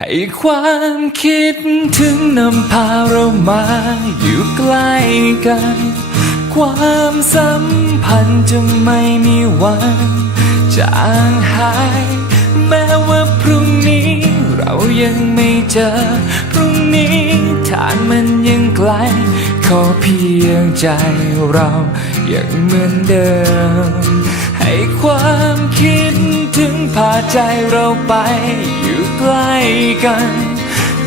ให้ความคิดถึงนำพาเรามาอยู่ใกล้กัน ความสัมพันธ์จะไม่มีวันจางหาย แม้ว่าพรุ่งนี้เรายังไม่เจอ พรุ่งนี้ทางมันยังไกล ขอเพียงใจเรายังเหมือนเดิม ใจเราไปอยู่ใกล้กัน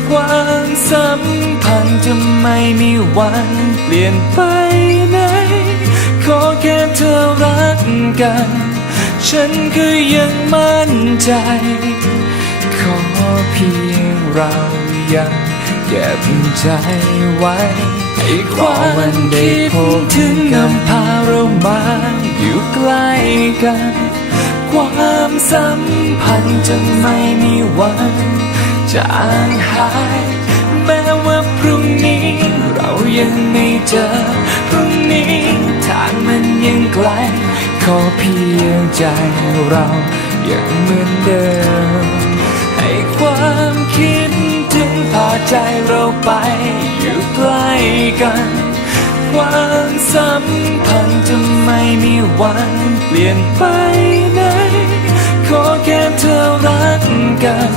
ความสัมพันธ์จะไม่มีวันเปลี่ยนไปไหน ขอแค่เธอรักกัน ฉันก็ยังมั่นใจ ขอเพียงเรายังเก็บใจไว้ให้ความคิดถึงนำพาเรามาอยู่ใกล้กัน ความสัมพันธ์จะไม่มีวันจางหาย แม้ว่าพรุ่งนี้เรายังไม่เจอ พรุ่งนี้ทางมันยังไกล ขอเพียงใจเรายังเหมือนเดิม ให้ความคิดถึงพาใจเราไปอยู่ใกล้กัน ความสัมพันธ์ วันเปลี่ยนไปไหนขอแค่เธอรักกัน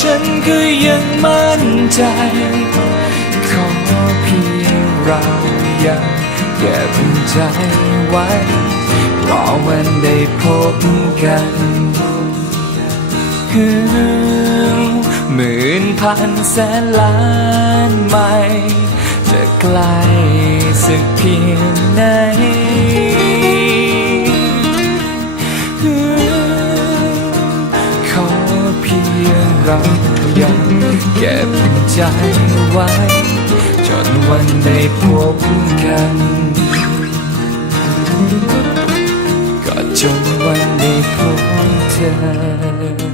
ฉันก็ยังมั่นใจ ขอเพียงเรายังเก็บใจไว้รอวันได้พบกันหมื่นพันแสนล้านไมล์จะไกลสักเพียงไหน พียงเรายังเก็บใจไว้ จนวันได้พบกัน ก็จนวันได้พบเธอ